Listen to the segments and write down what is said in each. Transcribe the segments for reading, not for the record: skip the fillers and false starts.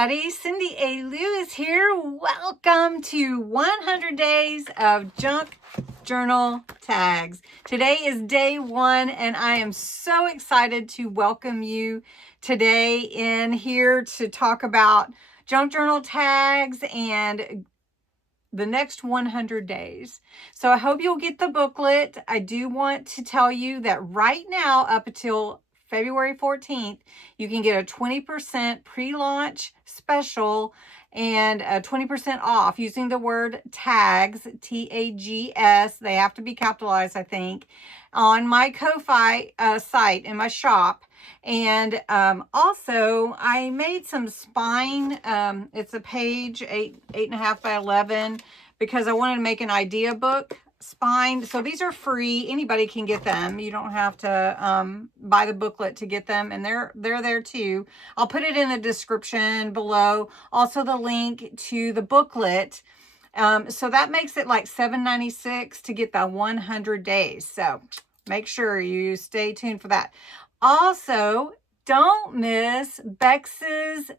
everybody. Cindy A. Lewis here. Welcome to 100 Days of Junk Journal Tags. Today is day 1, and I am so excited to welcome you today in here to talk about junk journal tags and the next 100 days. So I hope you'll get the booklet. I do want to tell you that right now, up until February 14th, you can get a 20% pre-launch special and a 20% off using the word tags, T-A-G-S. They have to be capitalized, I think, on my Ko-Fi site in my shop. And also I made some spine. It's a page 8.5 by 11 because I wanted to make an idea book spine. So these are free. Anybody can get them. You don't have to buy the booklet to get them, and they're there too. I'll put it in the description below. Also the link to the booklet. So that makes it like $7.96 to get the 100 days. So make sure you stay tuned for that. Also, don't miss Bexx's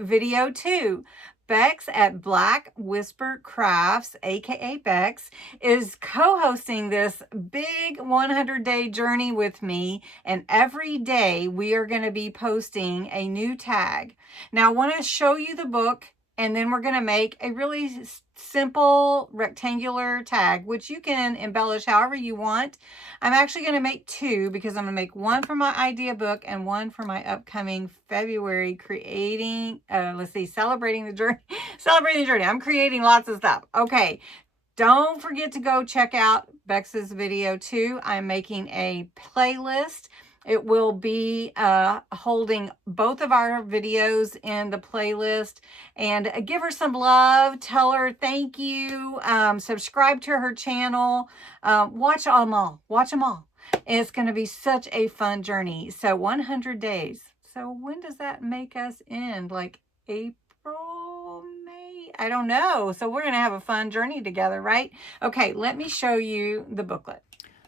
video too. Bexx at Black Whisper Crafts, aka Bexx, is co-hosting this big 100-day journey with me, and every day we are going to be posting a new tag. Now I want to show you the book, and then we're going to make a really simple rectangular tag, which you can embellish however you want. I'm actually going to make 2 because I'm going to make one for my idea book and one for my upcoming February celebrating the journey. Celebrating the journey. I'm creating lots of stuff. Okay. Don't forget to go check out Bexx's video too. I'm making a playlist. It will be holding both of our videos in the playlist. And give her some love. Tell her thank you. Subscribe to her channel. Watch them all. Watch them all. It's going to be such a fun journey. So 100 days. So when does that make us end? Like April, May? I don't know. So we're going to have a fun journey together, right? Okay, let me show you the booklet.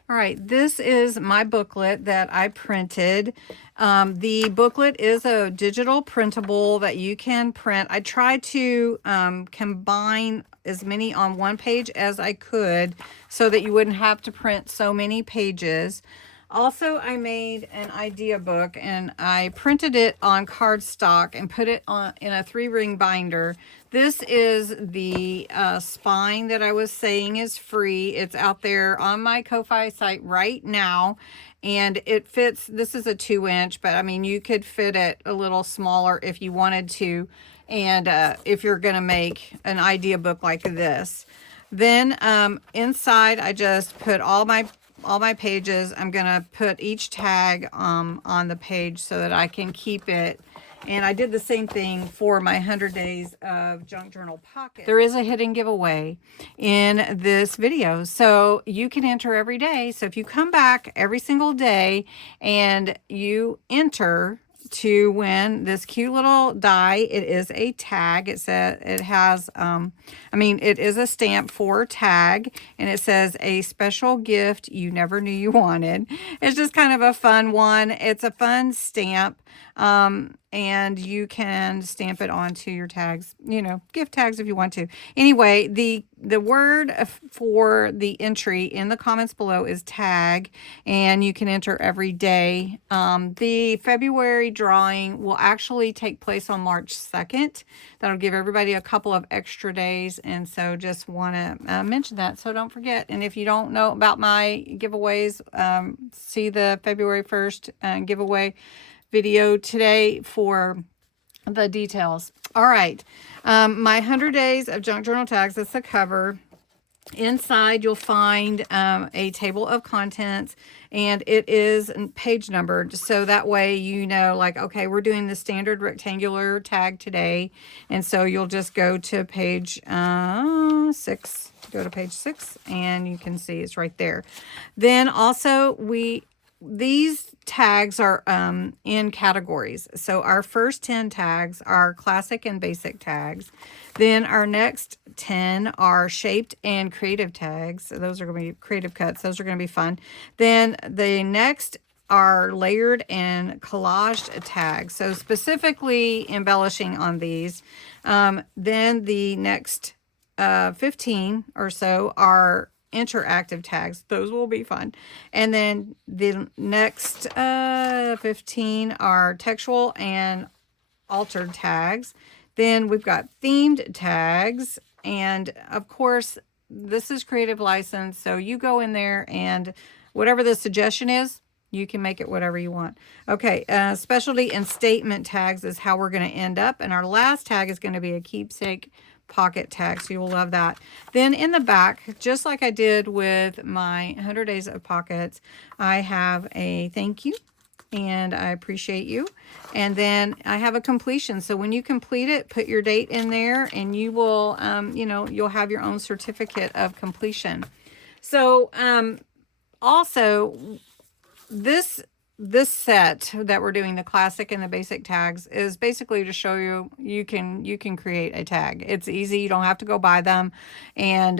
All right, this is my booklet that I printed. The booklet is a digital printable that you can print. I tried to combine as many on one page as I could so that you wouldn't have to print so many pages. Also, I made an idea book, and I printed it on cardstock and put it on in a 3-ring binder. This is the spine that I was saying is free. It's out there on my Ko-Fi site right now, and it fits. This is a 2-inch, but I mean, you could fit it a little smaller if you wanted to, and if you're going to make an idea book like this. Then inside, I just put all my pages. I'm going to put each tag on the page so that I can keep it. And I did the same thing for my 100 Days of Junk Journal Pocket. There is a hidden giveaway in this video, so you can enter every day. So if you come back every single day and you enter to win this cute little die, it is a tag. It says it has it is a stamp for tag, and it says a special gift you never knew you wanted. It's just kind of a fun one. It's a fun stamp, and you can stamp it onto your tags, gift tags if you want to. Anyway, the word for the entry in the comments below is tag, and you can enter every day. The February drawing will actually take place on March 2nd. That'll give everybody a couple of extra days, and so just want to mention that, so don't forget. And if you don't know about my giveaways, see the February 1st giveaway video today for the details. All right, my 100 Days of Junk Journal Tags, that's the cover. Inside you'll find a table of contents, and it is page numbered, so that way you know, like, okay, we're doing the standard rectangular tag today, and so you'll just go to page 6. Go to page 6, and you can see it's right there. Then also these tags are in categories. So our first 10 tags are classic and basic tags. Then our next 10 are shaped and creative tags. So those are going to be creative cuts. Those are going to be fun. Then the next are layered and collaged tags. So specifically embellishing on these. Then the next 15 or so are interactive tags. Those will be fun. And then the next 15 are textual and altered tags. Then we've got themed tags. And of course, this is creative license. So you go in there and whatever the suggestion is, you can make it whatever you want. Okay, specialty and statement tags is how we're going to end up. And our last tag is going to be a keepsake pocket tag, so you'll love that. Then in the back, just like I did with my 100 Days of Pockets, I have a thank you and I appreciate you. And then I have a completion. So when you complete it, put your date in there and you will, you know, you'll have your own certificate of completion. So also, this set that we're doing, the classic and the basic tags, is basically to show you you can create a tag. It's easy. You don't have to go buy them. And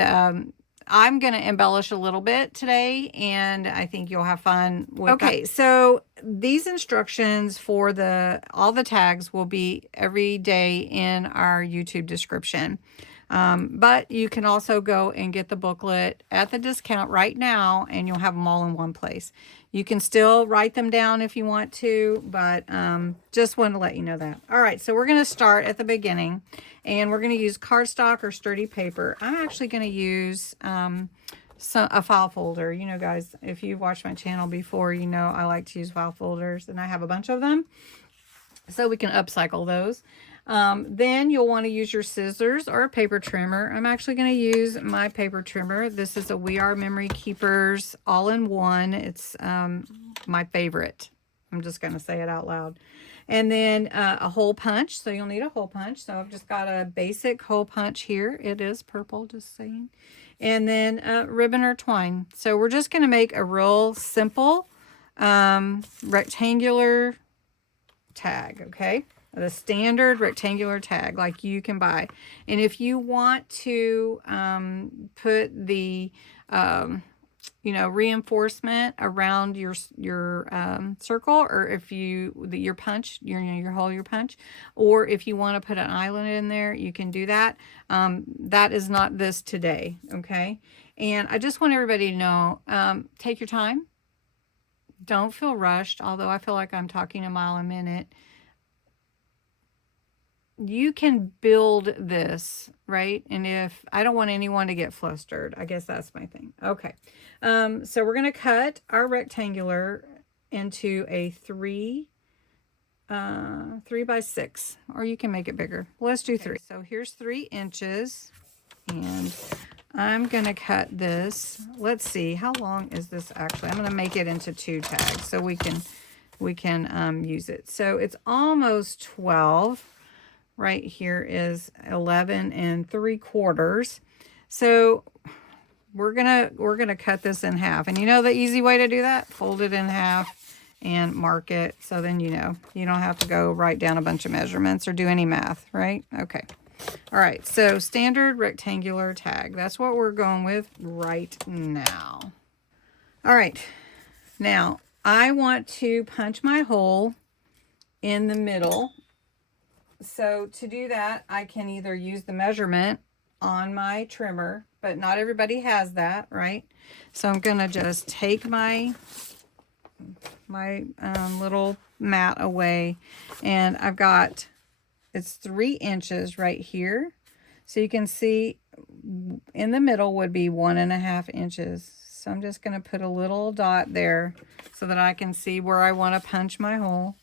I'm going to embellish a little bit today, and I think you'll have fun with okay, that. So these instructions for all the tags will be every day in our YouTube description. But you can also go and get the booklet at the discount right now, and you'll have them all in one place. You can still write them down if you want to, but just wanted to let you know that. All right, so we're going to start at the beginning, and we're going to use cardstock or sturdy paper. I'm actually going to use a file folder. You know, guys, if you've watched my channel before, you know I like to use file folders, and I have a bunch of them, so we can upcycle those. Then you'll want to use your scissors or a paper trimmer. I'm actually going to use my paper trimmer. This is a We Are Memory Keepers all-in-one. It's my favorite. I'm just going to say it out loud. And then a hole punch. So you'll need a hole punch. So I've just got a basic hole punch here. It is purple, just saying. And then ribbon or twine. So we're just going to make a real simple rectangular tag, okay? The standard rectangular tag like you can buy. And if you want to put the you know, reinforcement around your circle, or if your punch, your hole, your punch, or if you want to put an island in there, you can do that. That is not this today, okay? And I just want everybody to know, take your time. Don't feel rushed, although I feel like I'm talking a mile a minute. You can build this, right? And if I don't want anyone to get flustered, I guess that's my thing. Okay. So we're going to cut our rectangular into a 3 by 6, or you can make it bigger. Let's do 3. So here's 3 inches, and I'm going to cut this. Let's see, how long is this actually? I'm going to make it into 2 tags so we can use it. So it's almost 12. Right here is 11 3/4. So we're gonna cut this in half. And you know the easy way to do that? Fold it in half and mark it. So then you know you don't have to go write down a bunch of measurements or do any math, right? Okay. All right. So standard rectangular tag. That's what we're going with right now. All right. Now I want to punch my hole in the middle. So to do that, I can either use the measurement on my trimmer, but not everybody has that, right? So I'm going to just take my little mat away, and I've got, it's 3 inches right here. So you can see in the middle would be 1.5 inches. So I'm just going to put a little dot there so that I can see where I want to punch my hole.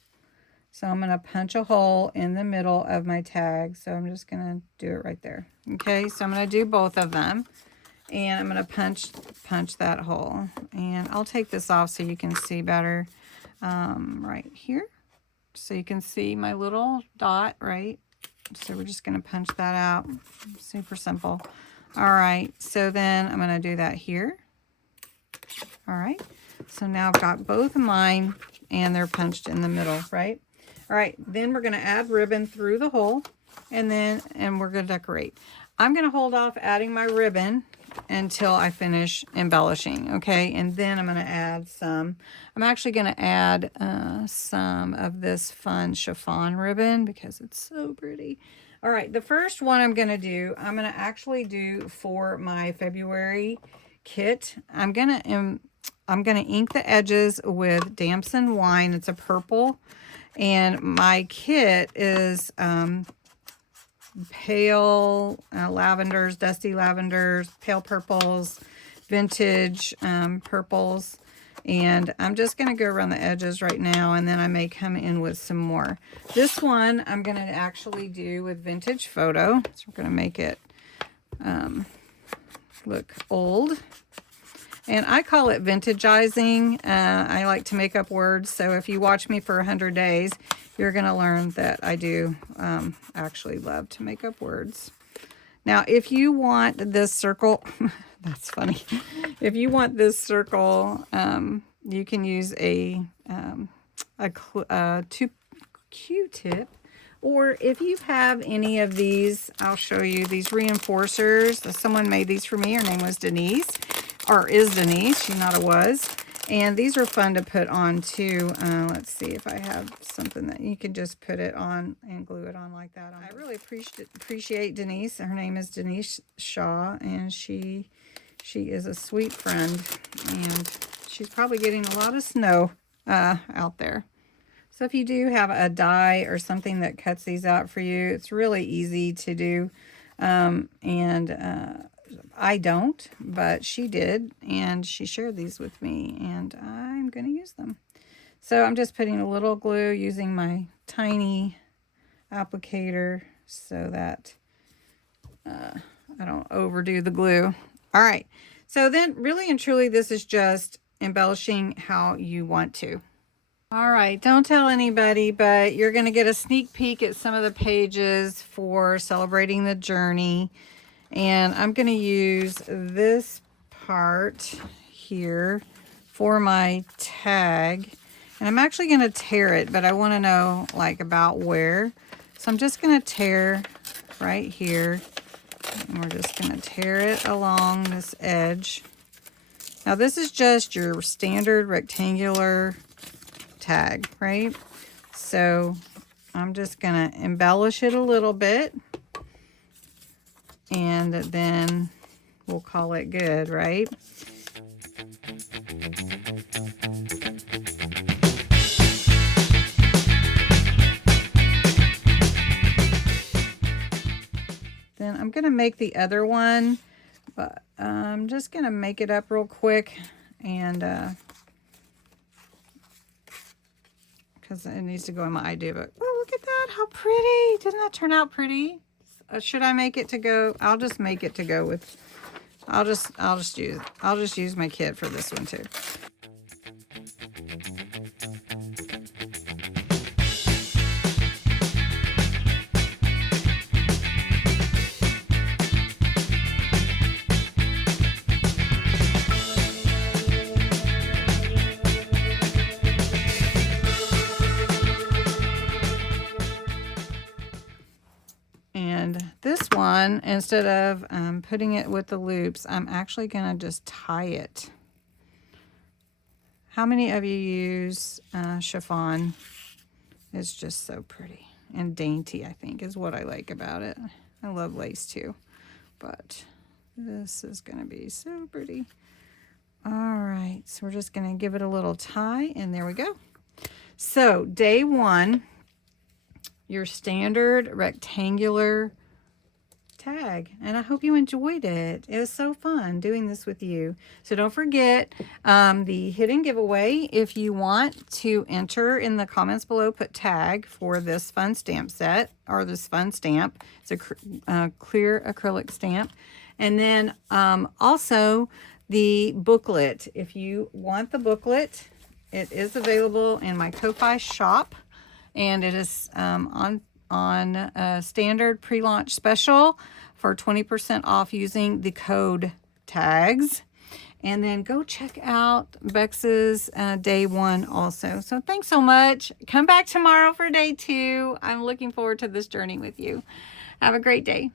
So I'm going to punch a hole in the middle of my tag. So I'm just going to do it right there. Okay, so I'm going to do both of them. And I'm going to punch that hole. And I'll take this off so you can see better right here. So you can see my little dot, right? So we're just going to punch that out. Super simple. All right, so then I'm going to do that here. All right, so now I've got both of mine and they're punched in the middle, right? All right, then we're going to add ribbon through the hole, and we're going to decorate. I'm going to hold off adding my ribbon until I finish embellishing, okay? And then I'm going to add some, I'm actually going to add some of this fun chiffon ribbon because it's so pretty. All right, the first one I'm going to do, I'm going to actually do for my February kit. I'm going to ink the edges with damson wine. It's a purple, and my kit is pale lavenders, dusty lavenders, pale purples, vintage purples. And I'm just going to go around the edges right now, and then I may come in with some more. This one I'm going to actually do with vintage photo. So we're going to make it look old. And I call it vintageizing. I like to make up words. So if you watch me for 100 days, you're going to learn that I do actually love to make up words. Now, if you want this circle, that's funny. If you want this circle, you can use a Q-tip. Or if you have any of these, I'll show you these reinforcers. Someone made these for me. Her name was Denise, or is Denise. She's not a was. And these are fun to put on too. Let's see if I have something that you can just put it on and glue it on like that. I really appreciate Denise. Her name is Denise Shaw, and she is a sweet friend. And she's probably getting a lot of snow out there. So if you do have a die or something that cuts these out for you, it's really easy to do. I don't, but she did, and she shared these with me, and I'm going to use them. So I'm just putting a little glue using my tiny applicator so that I don't overdo the glue. All right. So then really and truly, this is just embellishing how you want to. All right, don't tell anybody, but you're going to get a sneak peek at some of the pages for celebrating the journey. And I'm going to use this part here for my tag. And I'm actually going to tear it, but I want to know like about where. So I'm just going to tear right here. And we're just going to tear it along this edge. Now this is just your standard rectangular tag, right? So I'm just going to embellish it a little bit, and then we'll call it good, right? Then I'm going to make the other one, but I'm just going to make it up real quick, and because it needs to go in my idea book. Oh, look at that, how pretty. Didn't that turn out pretty? Should I make it to go? I'll just make it to go with, I'll just use my kit for this one too. And this one, instead of putting it with the loops, I'm actually going to just tie it. How many of you use chiffon? It's just so pretty and dainty, I think, is what I like about it. I love lace too, but this is going to be so pretty. All right, so we're just going to give it a little tie, and there we go. So day one, your standard rectangular tag, and I hope you enjoyed it. It was so fun doing this with you. So don't forget the hidden giveaway. If you want to enter in the comments below, put tag for this fun stamp set, or this fun stamp. It's a clear acrylic stamp. And then also the booklet. If you want the booklet, it is available in my Ko-Fi shop. And it is on a standard pre-launch special for 20% off using the code tags. And then go check out Bexx's day one also. So thanks so much. Come back tomorrow for day two. I'm looking forward to this journey with you. Have a great day.